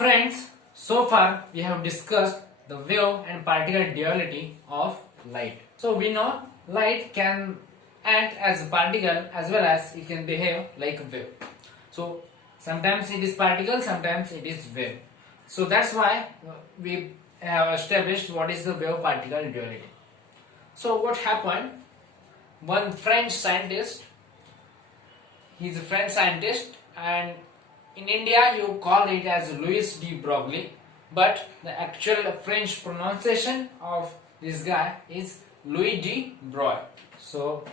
Friends, so far we have discussed the wave and particle duality of light. So we know light can act as a particle as well as it can behave like a wave. So sometimes it is particle, sometimes it is wave. So that's why we have established what is the wave particle duality. So what happened? One French scientist, he's a French scientist, and in India you call it as Louis de Broglie, but the actual French pronunciation of this guy is Louis de Broglie. So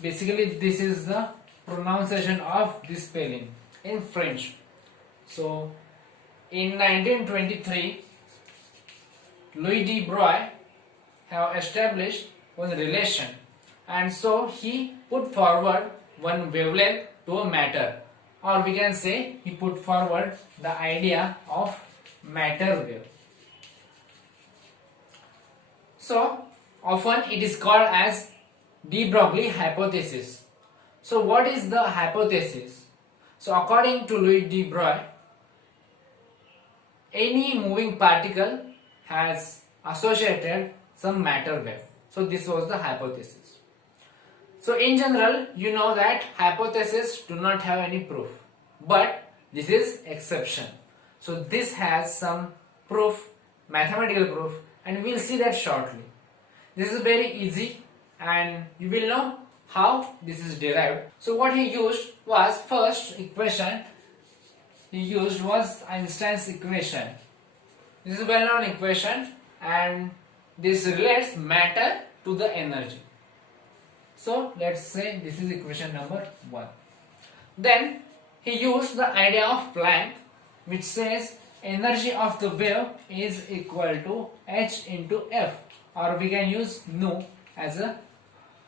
basically this is the pronunciation of this spelling in French. So in 1923 Louis de Broglie have established one relation, and so he put forward one wavelength to a matter, or we can say he put forward the idea of matter wave. So often it is called as de Broglie hypothesis. So what is the hypothesis? So according to Louis de Broglie, any moving particle has associated some matter wave. So this was the hypothesis. So in general, you know that hypotheses do not have any proof, but this is exception. So this has some proof, mathematical proof, and we will see that shortly. This is very easy and you will know how this is derived. So what he used was, first equation he used was Einstein's equation. This is a well-known equation and this relates matter to the energy. So let's say this is equation number 1. Then he used the idea of Planck, which says energy of the wave is equal to h into f, or we can use nu as a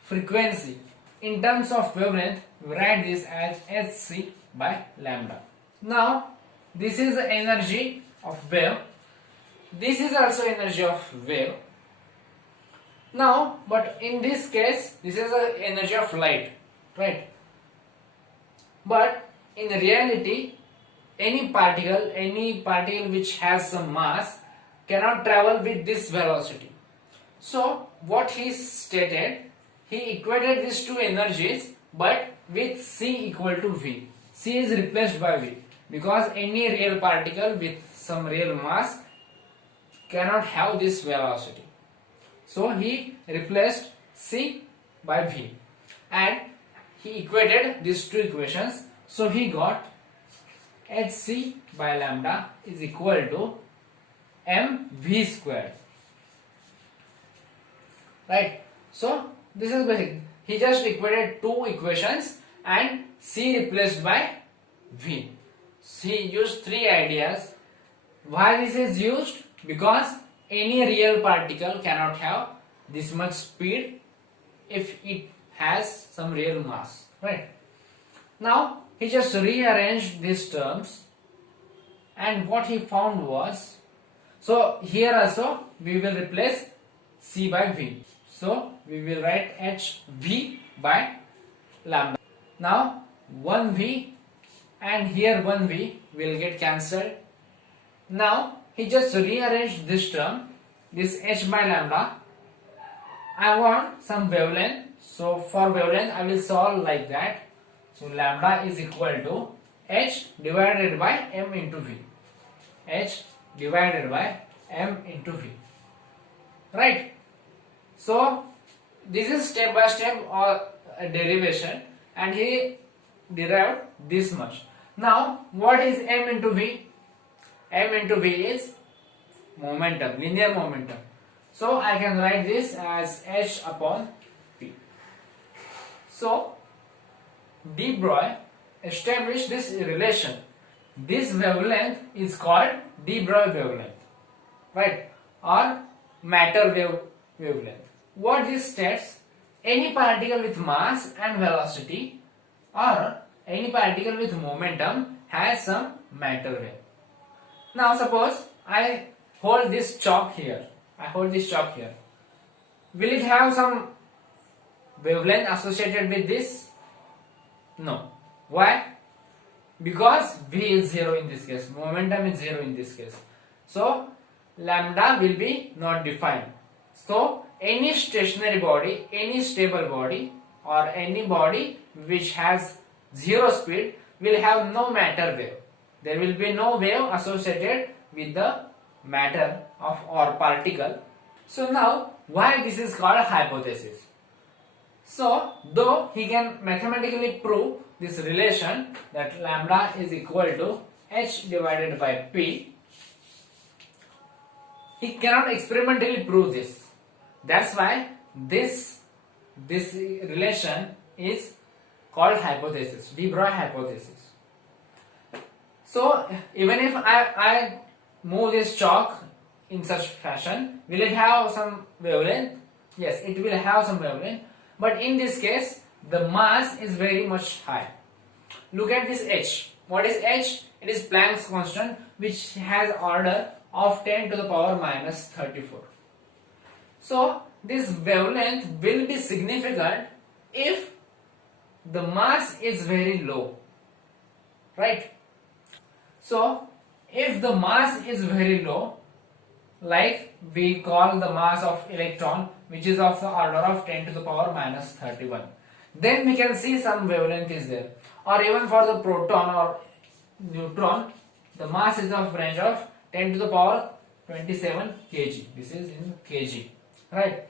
frequency. In terms of wavelength, we write this as hc by lambda. Now this is the energy of wave. This is also energy of wave. Now, but in this case, this is the energy of light, right? But in reality, any particle which has some mass cannot travel with this velocity. So, what he stated, he equated these two energies, but with c equal to v. C is replaced by v, because any real particle with some real mass cannot have this velocity. So he replaced c by v and he equated these two equations. So he got hc by lambda is equal to mv squared. Right? So this is basic. He just equated two equations and c replaced by v. He used three ideas. Why this is used? Because any real particle cannot have this much speed if it has some real mass, right? Now he just rearranged these terms, and what he found was, so here also we will replace c by v. So we will write hv by lambda. Now 1v and here 1v will get cancelled. Now he just rearranged this term, this h by lambda. I want some wavelength, so for wavelength I will solve like that. So lambda is equal to h divided by m into v. H divided by m into v. Right? So this is step by step or a derivation, and he derived this much. Now what is m into v? M into v is momentum, linear momentum. So I can write this as h upon p. So de Broglie established this relation. This wavelength is called de Broglie wavelength, right? Or matter wavelength. What this states, any particle with mass and velocity or any particle with momentum has some matter wave. Now suppose I hold this chalk here. Will it have some wavelength associated with this? No. Why? because v is 0 in this case, momentum is 0 in this case. So lambda will be not defined. So any stationary body, any stable body, or any body which has 0 speed will have no matter wave. There will be no wave associated with the matter of or particle. So now why this is called hypothesis? So though he can mathematically prove this relation that lambda is equal to h divided by p, he cannot experimentally prove this. That's why this relation is called hypothesis, de Broglie hypothesis. So even if I move this chalk in such fashion, will it have some wavelength? Yes, it will have some wavelength, but in this case the mass is very much high. Look at this h. What is h? It is Planck's constant, which has order of 10 to the power minus 34. So this wavelength will be significant if the mass is very low, right? So if the mass is very low, like we call the mass of electron, which is of the order of 10 to the power minus 31, then we can see some wavelength is there. Or even for the proton or neutron, the mass is of range of 10 to the power 27 kg. This is in kg, right?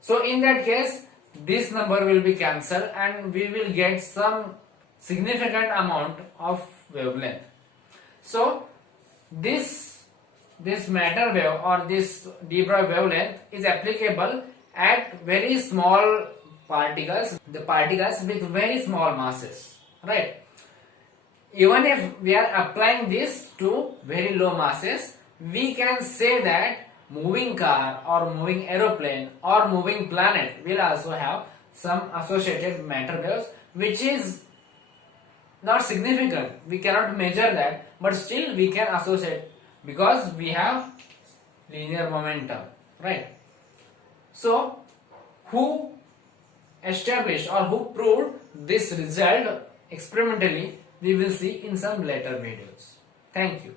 So in that case, this number will be cancelled and we will get some significant amount of wavelength. So this matter wave or this de Broglie wavelength is applicable at very small particles, the particles with very small masses, right? Even if we are applying this to very low masses, we can say that moving car or moving aeroplane or moving planet will also have some associated matter waves, which is not significant. We cannot measure that, but still we can associate because we have linear momentum, right? So who established or who proved this result experimentally, we will see in some later videos. Thank you.